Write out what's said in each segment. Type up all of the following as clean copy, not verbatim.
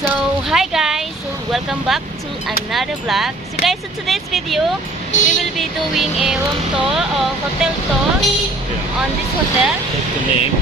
So hi guys, so welcome back to another vlog. So guys, in today's video we will be doing a room tour or hotel tour on this hotel. That's the name.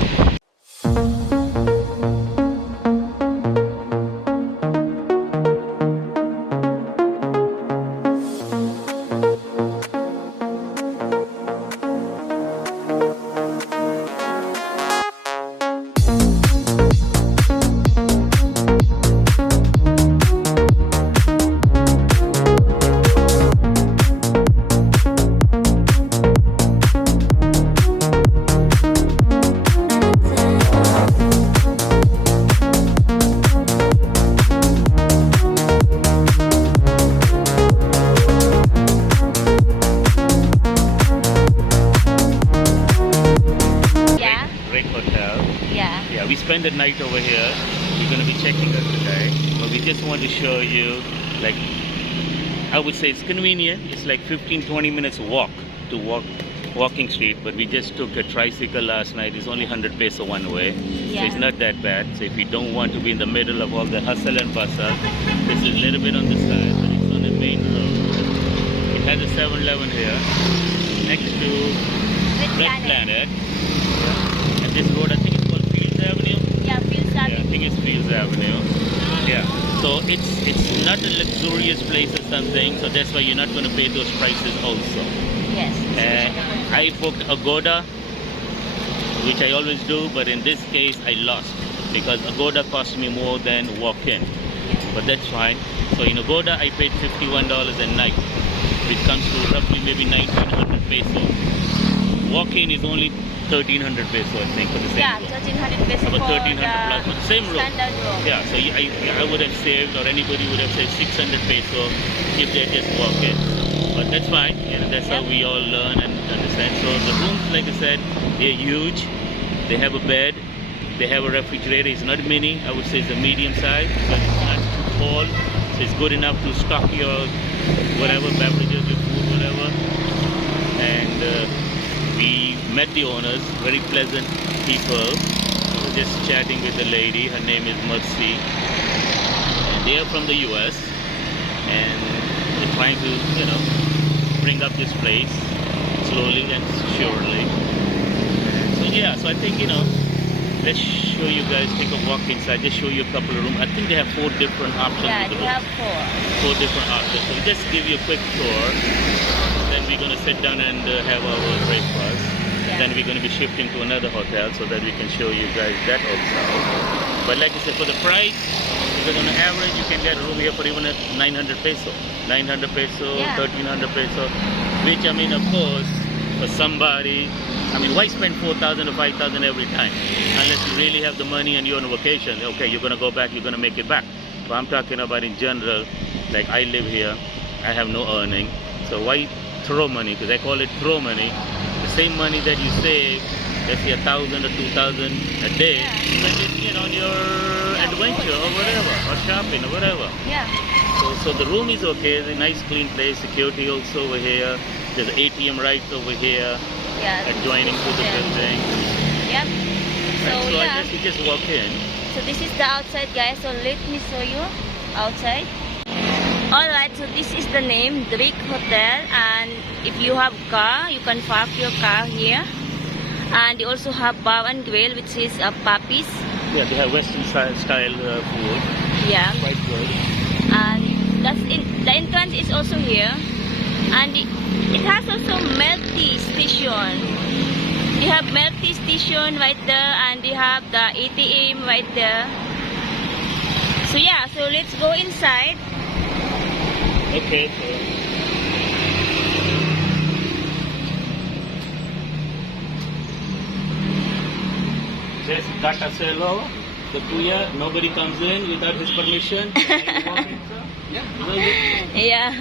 We spend the night over here. We're going to be checking out today, but we just want to show you, like, I would say it's convenient. It's like 15-20 minutes walking street, but we just took a tricycle last night. It's only 100 peso one way, so it's not that bad. So if you don't want to be in the middle of all the hustle and bustle, this is a little bit on the side, but it's on the main road. It has a 7-Eleven here next to Red Planet. And this road, I think it's called Fields Avenue. Yeah, Fields Avenue. Yeah, I think it's Fields Avenue. Yeah. So it's not a luxurious place or something, so that's why you're not going to pay those prices also. Yes. I booked Agoda, which I always do, but in this case I lost because Agoda cost me more than walk-in. But that's fine. So in Agoda I paid $51 a night, which comes to roughly maybe 1900 peso. Walk-in is only 1300 peso, I think, for the same room. 1300 peso About for 1300 plus for the same room. Standard room. Yeah, so I would have saved, or anybody would have saved 600 peso if they just walk in. But that's fine, you know, that's how we all learn and understand. So the rooms, like I said, they're huge. They have a bed, they have a refrigerator. It's not mini, I would say it's a medium size, but it's not too tall. So it's good enough to stock your whatever, beverages, your food, whatever. And we met the owners, very pleasant people. We were just chatting with the lady, her name is Mercy. And they are from the US, and they're trying to, you know, bring up this place slowly and surely. So yeah, so I think, you know, let's show you guys, take a walk inside, just show you a couple of rooms. I think they have 4 different options. Yeah, they have 4. 4 different options. So we'll just give you a quick tour. Then we're going to sit down and have our breakfast. Then we're going to be shifting to another hotel so that we can show you guys that also. But like I said, for the price, because on an average you can get a room here for even at 900 peso. 900 peso, 1300 peso. Which, I mean, of course, for somebody, I mean, why spend 4,000 or 5,000 every time? Unless you really have the money and you're on a vacation. Okay, you're going to go back, you're going to make it back. But I'm talking about in general, like I live here, I have no earning. So why throw money? Because I call it throw money. The same money that you save, let's say 1,000 or 2,000 a day, spend it, you know, on your adventure or whatever, or shopping or whatever. Yeah. So the room is okay. It's a nice clean place. Security also over here. There's an ATM right over here. Yeah. Adjoining to the building. Yep. So I guess you just walk in. So this is the outside, guys. So let me show you outside. Alright, so this is the name, Drake Hotel, and if you have car, you can park your car here. And they also have bar and grill, which is Papi's. Yeah, they have Western style food. Yeah. Quite good. And that's the entrance is also here. And it has also Malate station. They have Malate station right there, and they have the ATM right there. So yeah, so let's go inside. Okay. There's Gata Selo, the Puya, nobody comes in without his permission. Yeah.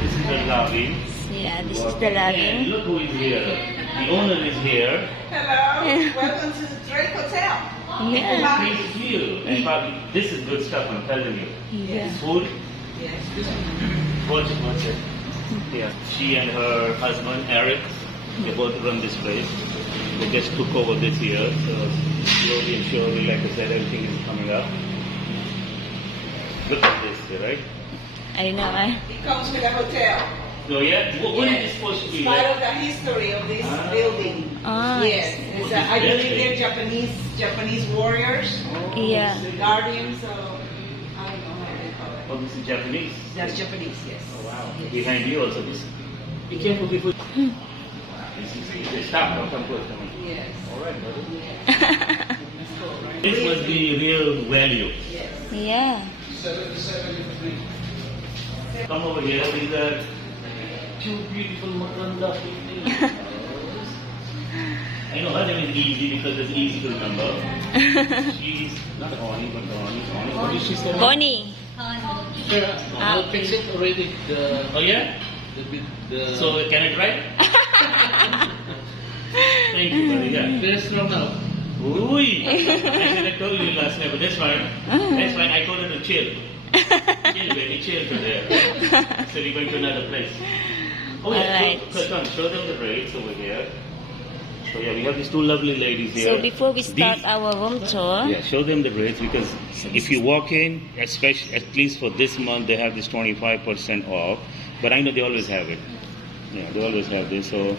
This is the lobby. Yeah, this is the lobby. And look who is here. The owner is here. Hello, welcome to the Drake Hotel. Yeah. Thank you. And Bobby, this is good stuff, I'm telling you. Yeah. It's food. Yes. Watch it. Yeah. She and her husband, Eric, they both run this place. They just took over this year, so slowly slowly and surely, like I said, everything is coming up. Look at this, right? I know. It comes with a hotel. So yeah, what is this supposed to It's be? part Like? of the history of this building. Ah, Yes, it's I believe they're Japanese warriors. Yeah. The guardians of, I don't know how they call it. Oh, this is Japanese. That's Japanese, yes. Oh wow. Behind you also this. Be careful before. This is stop. Don't come close. Come on. Yes. All right, brother. Let's go, right? This was the real value. Yes. Yeah. Come over here. These are two beautiful Makanda. I know her name is easy because it's easy to remember. She's not Oni, but Oni. What is she saying? Bonnie. Sure, Ah, I'll fix it already. Oh yeah? The So can I try? Thank you, buddy. Yeah. there's no now. Ooh. Actually, I told you last night, but that's fine. That's fine. I told her to chill. Chill, baby. Chill to there. So we're going to another place. Oh yeah. Alright. So, come, show them the rates over here. So yeah, we have these two lovely ladies here. So before we start These- our room tour, Yeah, show them the rates because if you walk in, especially at least for this month, they have this 25% off. But I know they always have it. Yeah, they always have this. So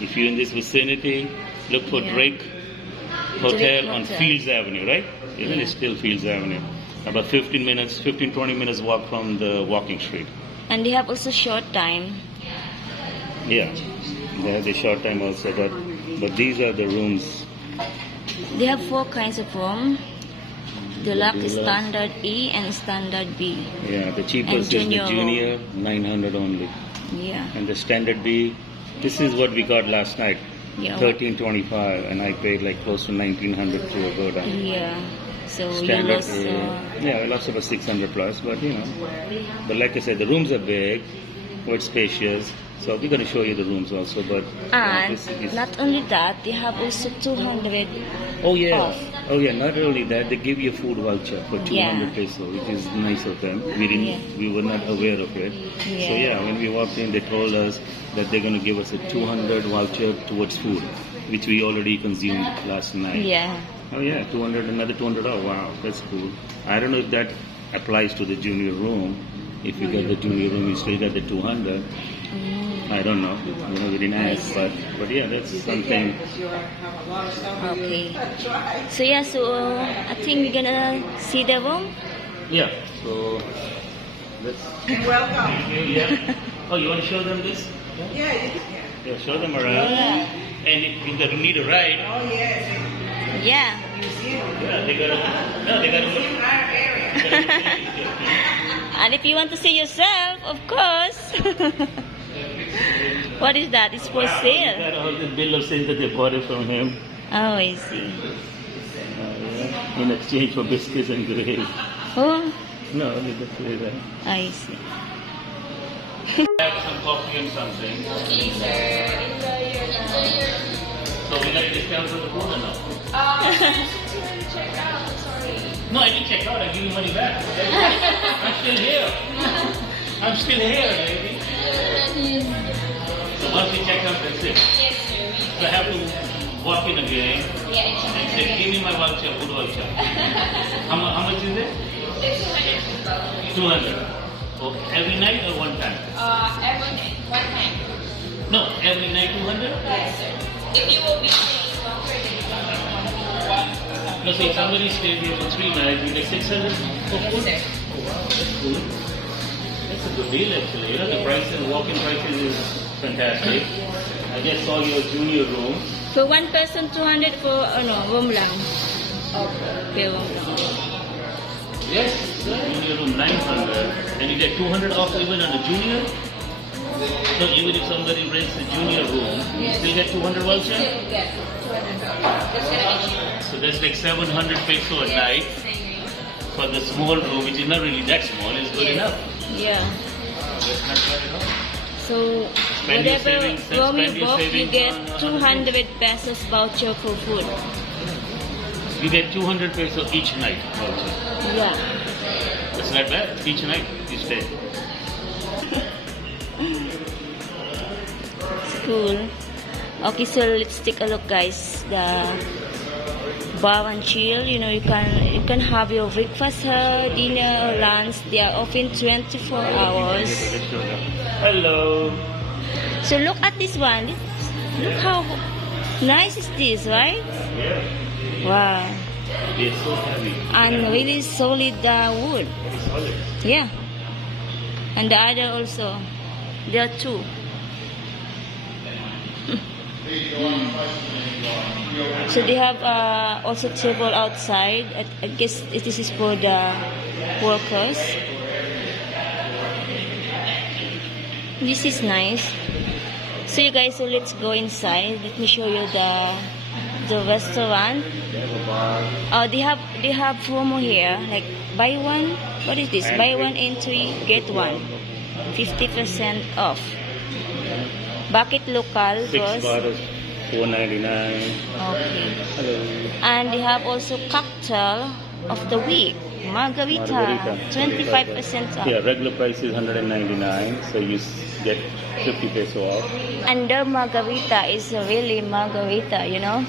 if you're in this vicinity, look for Yeah. Drake Hotel on Hotel. Fields Avenue, right? Isn't it still Fields Avenue? About 15 minutes, 15-20 minutes walk from the walking street. and they have also short time. Yeah, they have the short time also, but these are the rooms. They have 4 kinds of room. Deluxe, Deluxe. standard E, and standard B. Yeah, the cheapest And is the junior junior, 900 only. Yeah. And the standard B, this is what we got last night, Yeah. 1325, and I paid like close to 1900 to go down. Yeah. So you Standard lost. yeah, I lost about 600 plus, but you know. But like I said, the rooms are big, quite spacious. So we're going to show you the rooms also, but And this is- not only that, they have also 200. oh yeah, off. oh yeah. Not only that, they give you a food voucher for 200 Yeah. peso, which is nice of them. We didn't, Yeah. we were not aware of it. So Yeah. yeah, when we walked in, they told us that they're going to give us a 200 voucher towards food, which we already consumed last night. Yeah. Oh yeah, 200, another 200. Oh wow, that's cool. I don't know if that applies to the junior room. If you get the junior room, you still get the 200. I don't know. You know, we didn't ask, but yeah, that's something. Because you have a lot of stuff in Okay. your try. So yeah, so I think we're gonna see the room. Yeah. So let's. And welcome. Yeah. Oh, you want to show them this? Yeah, Yeah, show them around. Yeah. And if they need a ride, Oh, yes. Yeah. Museum. yeah, they gotta. No, they gotta look. In our area. And if you want to see yourself, of course. What is that? It's for Wow, sale. got all the bill of sale that they bought it from him. Oh, I see. Yeah. In exchange for biscuits and gravy. Oh, No, they just say that. I see. Have some coffee and something. Okay, sir. Enjoy your lunch. So we got a discount for the food or no? Since you already checked out, I'm sorry. No, I didn't check out. I give you money back. I'm still here. I'm still here, baby. So once you check out, that's it. Yes, sir. So I have to walk in again Yeah, it's and say, give me my voucher, food voucher. How much is it? $200. 200. Okay. Every night or one time? Every night. One time. No, every night 200? Yes, sir. If you will be staying longer, then you can get one. No, so if somebody stays here for 3 nights, you get 600 for Yes, food? sir. Oh, wow, that's cool. That's a good deal actually. You know, the price and walk-in prices is fantastic. I just saw your junior room. For one person, 200 for room lang. Per room lang. Yes, junior room 900, and you get 200 off even on the junior. So even if somebody rents a junior room, you still get 200 voucher. Still get $200. That's gonna be cheaper. So that's like 700 peso a night for the small room, which is not really that small. It's good Yes. enough. Yeah. That's not bad at all. So Spend your whatever savings, room spend you your book, you savings get on 200 pesos voucher for food. You get 200 peso each night voucher. Yeah. That's not bad. Each night you stay. It's cool. Okay, so let's take a look, guys. The bar and chill. You know, you can have your breakfast here, dinner, or lunch. They are open 24 hours. Hello. So look at this one. Look how nice is this, right? Yeah. Wow. It's so heavy. And really solid wood. Very solid. Yeah. And the other also. There are two. So they have also table outside. I guess this is for the workers. This is nice. So you guys, so let's go inside. Let me show you the restaurant. They have a bar. They have promo here, like buy one. What is this? Buy one entry, get one. 50% off. Bucket local 6 was bottles, $4.99. okay. Hello. And they have also cocktail of the week, margarita. 25% off. Yeah, regular price is $199, so you get 50 peso off. And their margarita is really margarita, you know.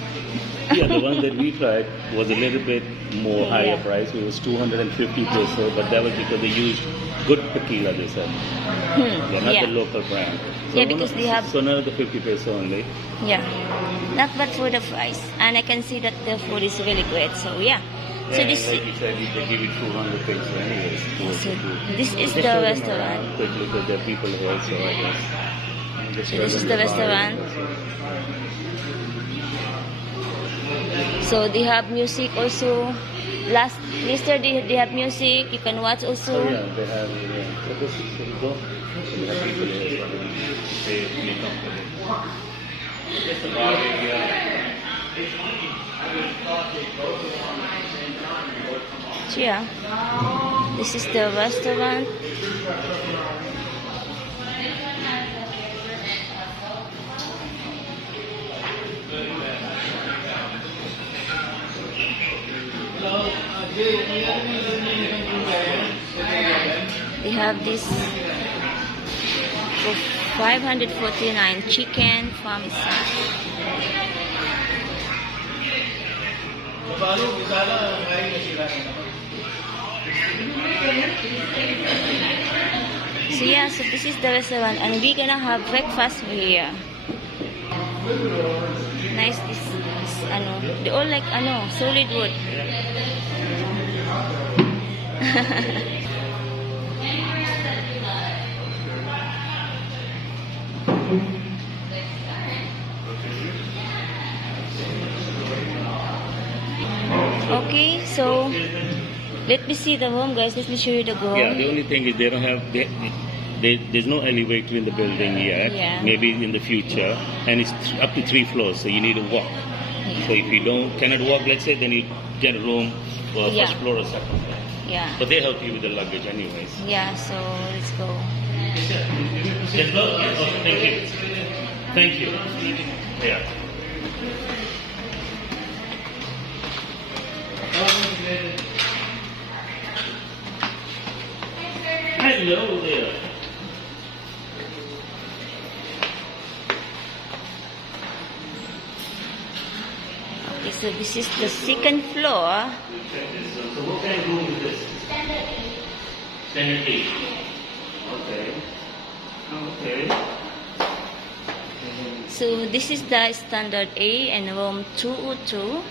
Yeah, the one that we tried was a little bit more higher Yeah. price. It was 250 peso, but that was because they used good tequila, they said. Yeah, not Yeah. the local brand. Yeah, because they have- So another 50 peso only. Yeah, not bad for the price, and I can see that the food is really great. So yeah, so Yeah, this like you said, they give you 200 peso anyways. so this is Just the show them restaurant. around quickly because there are people here also, I guess. Just So show this is them the bar. restaurant. So they have music also. Yesterday they have music. You can watch also. So yeah, they have. So this is so go. So they have people here, so they feel comfortable. Just a bar area. So yeah, this is the restaurant. They have this for 549 chicken parmesan. So yeah, so this is the restaurant, and we're gonna have breakfast here. Nice, this they all like solid wood. Okay, so let me see the room, guys. Let me show you the room. Yeah, the only thing is they don't have. There's no elevator in the building yet. Yeah. Maybe in the future, and it's up to 3 floors, so you need to walk. So if you cannot walk, let's say, then you get a room for Yeah. first floor or second floor. Yeah. But they help you with the luggage anyways. Yeah, so let's go. Let's go. Oh, thank you. Thank you. Yeah. Hello there. Okay, so this is the second floor. So what kind of room is this? Standard 8. Okay. Okay. So this is the standard A and room 202.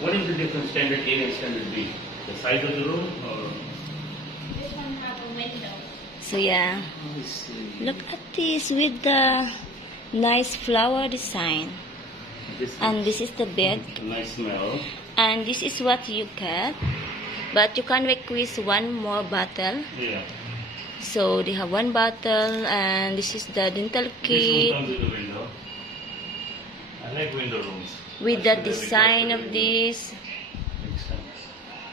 What is the difference standard A and standard B? The size of the room or? This one have a window. So yeah, I see. look at this with the nice flower design. And this is the bed. A nice smell. And this is what you get. But you can request one more bottle. Yeah. So they have one bottle, and this is the dental This room kit comes with a window. I like window rooms. with the Actually, I design request of a window. this. Makes sense.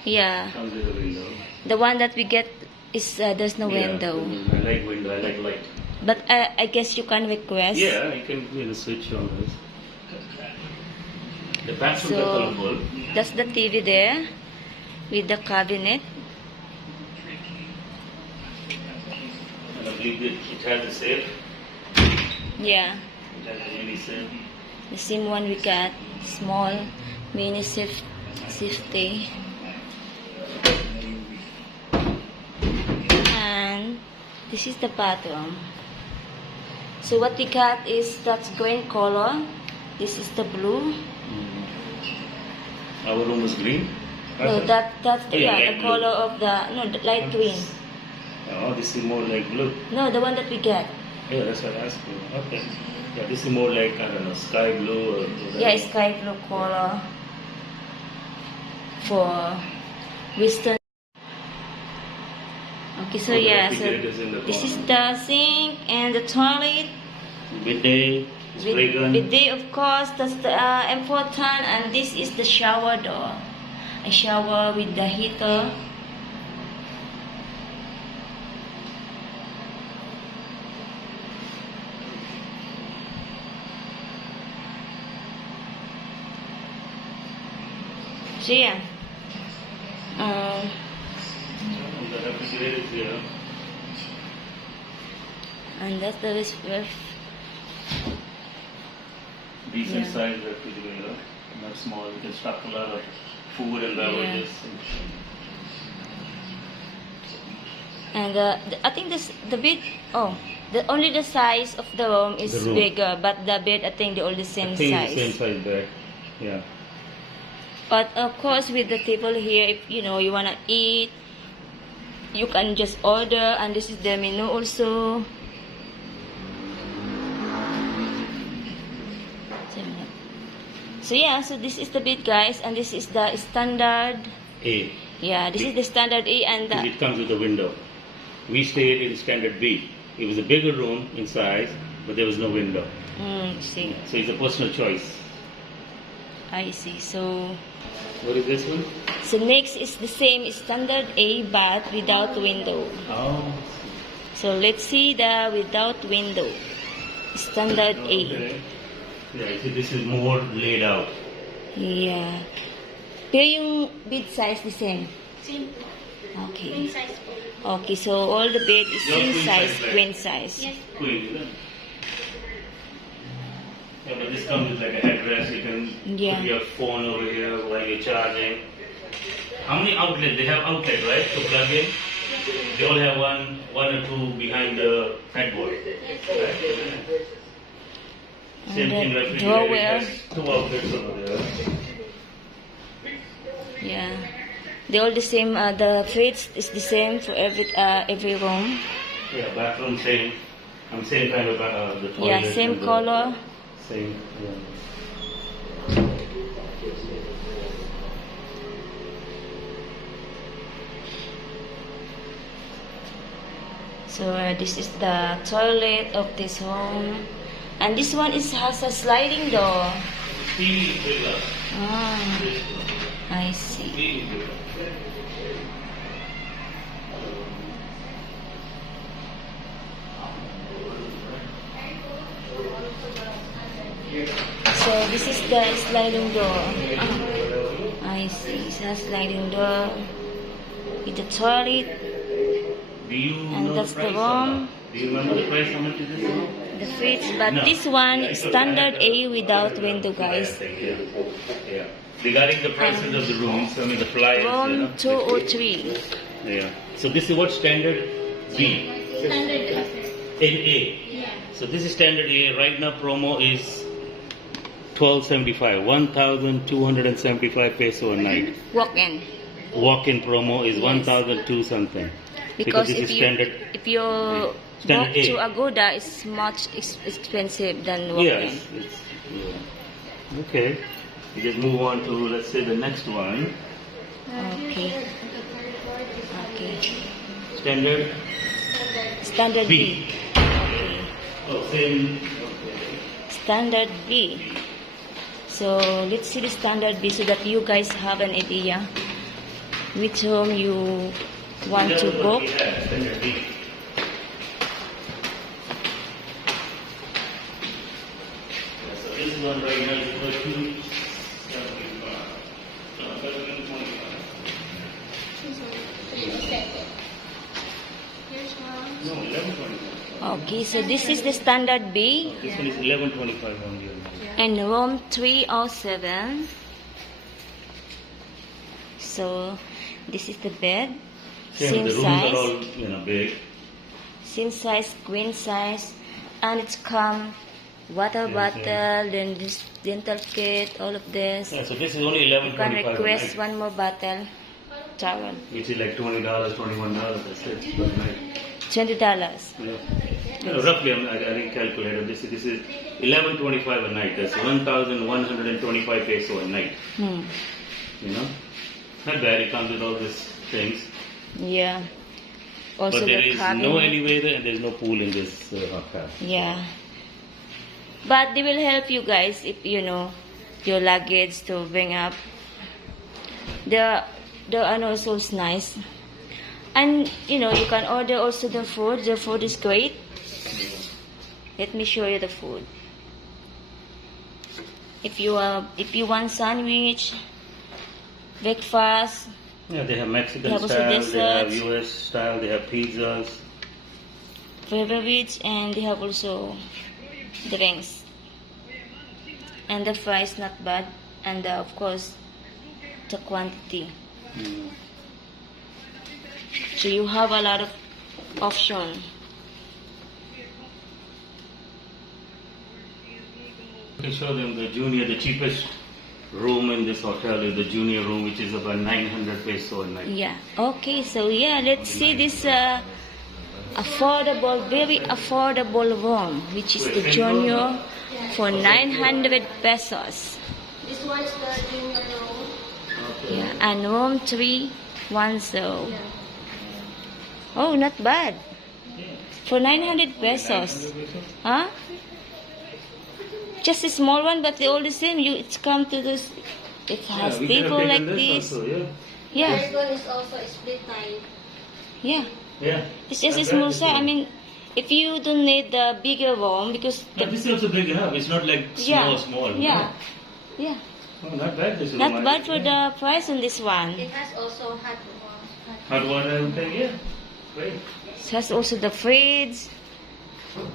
Yeah, Comes with a window. the one that we get is there's no Yeah, window. I like window. I like light. But I guess you can request. Yeah, you can switch on this. The bathrooms are So colorful. that's the TV there with the cabinet. And I believe it has a safe. Yeah, It has a mini safe. the same one we got. small mini safety. And this is the bathroom. So what we got is that green color. This is the blue. Our room is green. No, that's the, Yeah, yeah, light the blue. color of the the light green. Oh, this is more like blue. No, the one that we get. Yeah, that's what I asked you. Okay. Yeah, this is more like, I don't know, sky blue or whatever. Yeah, sky blue color for Western. Okay, so Oh, the yeah, so refrigerator's in the this is corner. the sink and the toilet. Bidet, spray gun. Bidet, of course, that's the important. And this is the shower door. A shower with the heater. So yeah. The refrigerator is here. And that's the Decent Yeah. size refrigerator. Not small. You can stock a lot of food and beverages. and I think the bed. Oh, only the size of the room is The room. bigger, but the bed I think they're all the same I think size. the same size bed. Yeah. But of course, with the table here, if you wanna eat, you can just order, and this is the menu also. So yeah, so this is the bed, guys, and this is the standard. A. Yeah, this is the standard A, and the, It comes with a window. We stayed in standard B. It was a bigger room in size, but there was no window. see, So it's a personal choice. I see. So What is this one? next is the same standard A, but without window. Oh. So let's see the without window. Standard A. Okay. Yeah, so this is more laid out. Yeah. Pero yung bed size the same. Same. Okay. Queen size po. Okay, so all the bed is Your queen queen size, size bed. queen size. Yes. Queen, isn't it? Yeah, but this comes with like a headrest. You can Yeah. put your phone over here while you're charging. How many outlets? They have outlet, right, to plug in? They all have one or two behind the headboard. Right? Same And thing, the refrigerator drawer. has two outlets over there. Yeah. They all the same. The fridge is the same for every room. Yeah, bathroom same. Same kind of the toilet. Yeah, same and the- color. Same. Yeah. So this is the toilet of this home, and this one has a sliding door. TV is bigger. Ah, This one. I see. TV is bigger. So this is the sliding door. I see. It's a sliding door with the toilet, Do you and know that's the the price or room. not? Do you remember the price? How much is this one? The fridge, but No. this one Yeah, is it's standard okay. A without window, guys. Yeah. Yeah. Regarding the prices of the rooms, I mean the flyers. Room 203. Yeah. So this is what standard B. Standard class. In A. Yeah. So this is standard A. Right now promo is 1275, 1,275 peso a night. Walk-in. Walk-in promo is Yes. 1,002 something. Because this if is you standard. Standard walk A. to Agoda, it's much expensive than walk-in. Yeah, yeah. Okay. We just move on to, let's say, the next one. Okay. Okay. Standard Standard B. B. Okay. Oh, same. Okay. Standard B. So let's see the standard B so that you guys have an idea which home you want That's to what book. we have, standard B. So this one right now is 1375. No, 1325. Here's one. No, 1125. Okay, so this is the standard B. This one is 1125 only. Yeah. And room 307. So this is the bed. Same the rooms size. are all big. Same size, queen size, and it's come water bottle, then this dental kit, all of this. Yeah, so this is only You can $11.25 a request night, one more bottle, towel, which is like $20, $21. That's it per night. $20. Yeah. Roughly, I didn't calculate it. This is $11.25 a night. That's 1,125 peso a night. Hmm. Not bad. It comes with all these things. Yeah. Also But there the is cabin. no elevator and there's no pool in this hotel. Yeah. But they will help you guys if your luggage to bring up. The also is nice. And you can order also the food. The food is great. Let me show you the food. If you want sandwich, breakfast, Yeah, they have Mexican They have also style, they have desserts. US style, they have pizzas. beverage, and they have also drinks. And the price not bad, and of course the quantity. Mm. So you have a lot of option. I show them the cheapest room in this hotel is the junior room, which is about 900 peso a night. Yeah. Okay. So yeah, let's see this affordable, very affordable room, which is the junior for 900 pesos. This one is the junior room. Okay. Yeah, and room 310. Oh, not bad. For 900 pesos. Huh? Just a small one, but they all the same. It's come to this. It has we could have table taken like this this. also, yeah. This one is also a split time. Yeah. Yeah. It's just a Not small bad, size. I mean, if you don't need the bigger room, because But this is also big enough. It's not like small. Yeah. Yeah. Oh, not bad. This room. Not bad for the price on this one. It has also Hot water and everything, yeah. Great. It has also the fridge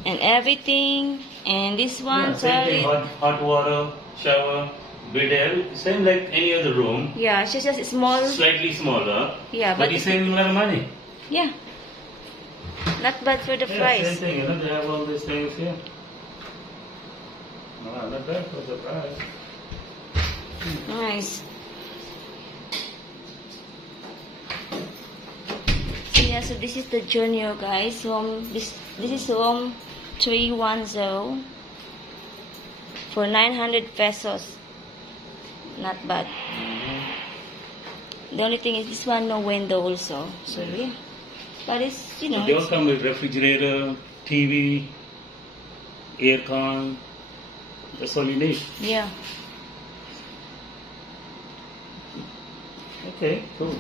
and everything. And this one, Yeah, same thing. Hot water, shower, bidet, same like any other room. yeah, it's just small. Slightly smaller. Yeah, but but you're saving a lot of money. Yeah. Not bad for the Yeah, price. same thing. They have all these things here. No, not bad for the price. Nice. So yeah, so this is the junior, guys. This is room 310 for 900 pesos. Not bad. The only thing is this one no window also. So yeah, but it's They all it's, come with refrigerator, TV, air con. That's all you need. yeah. Okay, cool.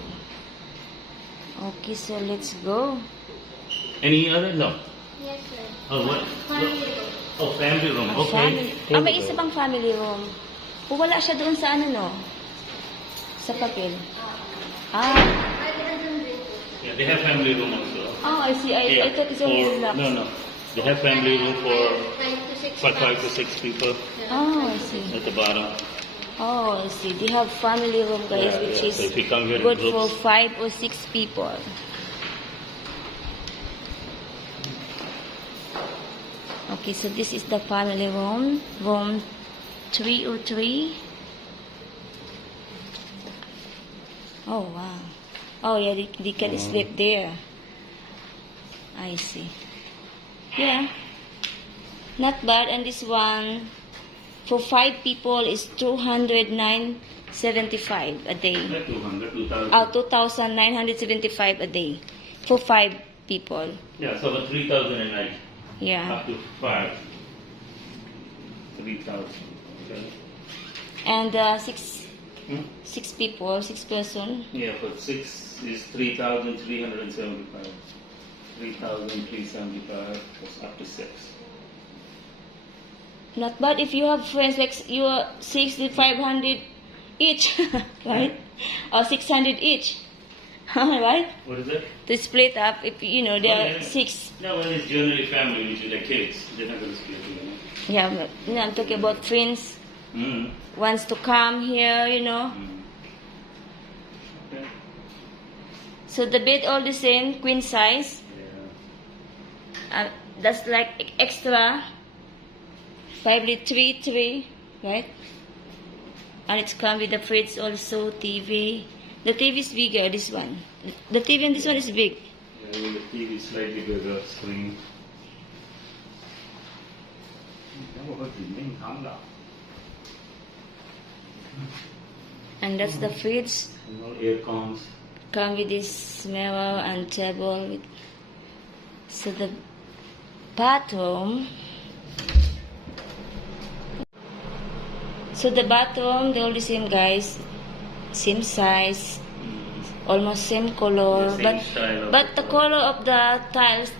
Okay, so let's go. Any other? No. Yes, sir. Oh, what? Family room. Oh, family room. A Okay. family. May isa pang family room. O wala siya doon sa ano, no? Sa papel. Ah. Yeah, they have family room also. Oh, I see. I thought it's only deluxe. No. They have family room for 5 to 6 5 to 6 people Oh, I see. at the bottom. Oh, I see. They have family room, guys, Yeah, which yeah. is So if you come here in good for groups. 5 or 6 people. Okay, so this is the family room. Room 303. Oh, wow. Oh, yeah, they can sleep there. I see. Yeah. Not bad. And this one, for 5 people, is 209.75 a day. Like 200, 2000. 2,975 a day for 5 people. Yeah, so about 3,000 a night. Yeah. Up to 5. 3,000. Okay. And 6 people, 6 person. Yeah, for 6 is 3,375. 3,375 plus up to 6. Not bad if you have friends like you are 500 each, right? Or 600 each. Right? What is that? To split up if you know there Oh, are yeah. 6. No, when it's generally family, which is like kids, they're not going to split together. Yeah, but you know, I'm talking about friends Mm. wants to come here, you know. Mm. Okay. So the bed all the same, queen size. Yeah. That's like extra. 5 3, right? And it's come with the fridge also, TV. The TV is bigger, this one. The TV on this one is big. Yeah, well, the TV is slightly bigger screen. And that's the fridge. All air cons. Come with this mirror and table. So the bathroom. So the bathroom, they're all the same, guys. Same size, almost same color, The same style of but the the color of the tiles,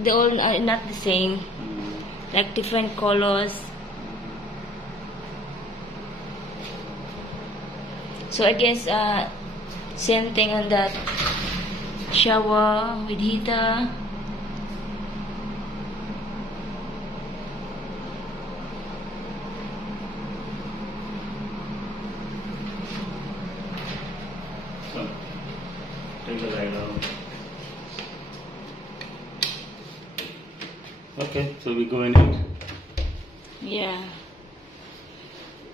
they all are not the same, like different colors. So I guess same thing on that shower with heater. So, take the light out. Okay, so we go in it. Yeah.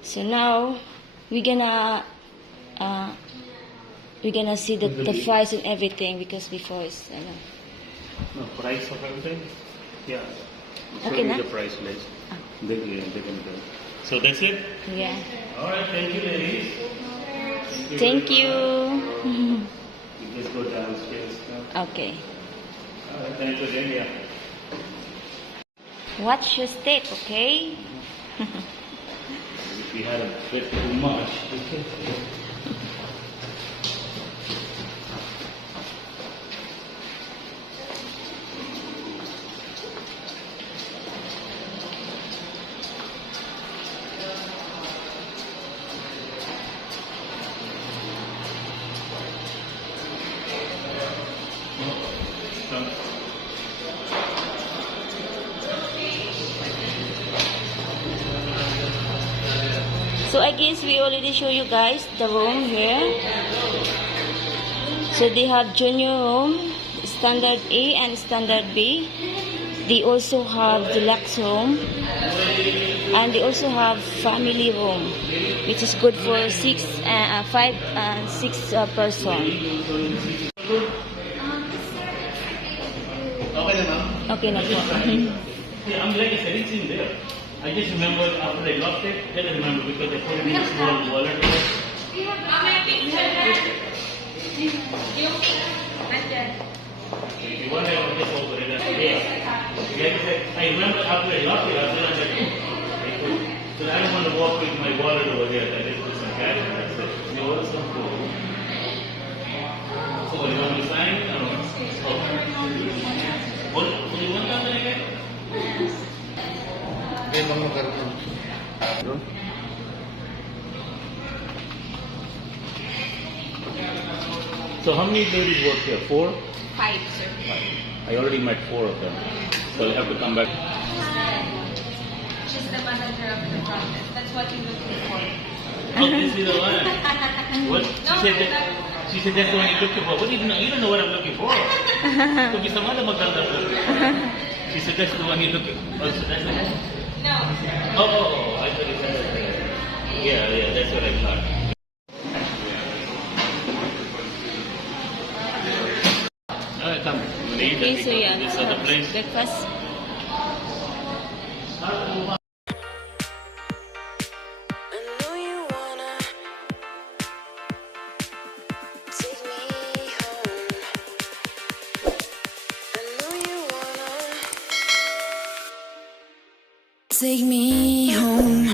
So now we're gonna see the price and everything, because before it's No, price of everything? Yeah. Show Okay, me na? the price list. They can tell. So that's it? yeah. Alright, thank you ladies. Thank very you. much. You just go downstairs now. Okay. Alright, thank you again, yeah. Watch your step, okay? If we had a bit too much, okay. So I guess we already show you guys the room here. So they have junior room, standard A and standard B. They also have deluxe room, and they also have family room, which is good for 5 and 6 person. Okay na po. Yeah, I'm like I said, it's in there. I just remember after I lost it, then I remember because I put it in a small wallet. If you want, I will just open it up. Yeah. Like I said, I remember after I lost it, I was like, I put, so I don't want to walk with my wallet over there. I just put some cash and that's it. You know, what's some cool? So, what, you want me to sign? Only one time again? So how many ladies work here? 4? 5, sir. I already met 4 of them. So I'll have to come back. She's the manager of the front desk. That's what you're looking for. Oh, this is the one. What? She said that's the one you're looking for. What do you know? You don't know what I'm looking for. Could be some other maganda. She said that's the one you're looking for. Oh, so that's the one? No. Oh, I thought you said that. Yeah, that's what I thought. Alright, come. You wanna eat? Okay, so yeah, This other place. breakfast. Take me home.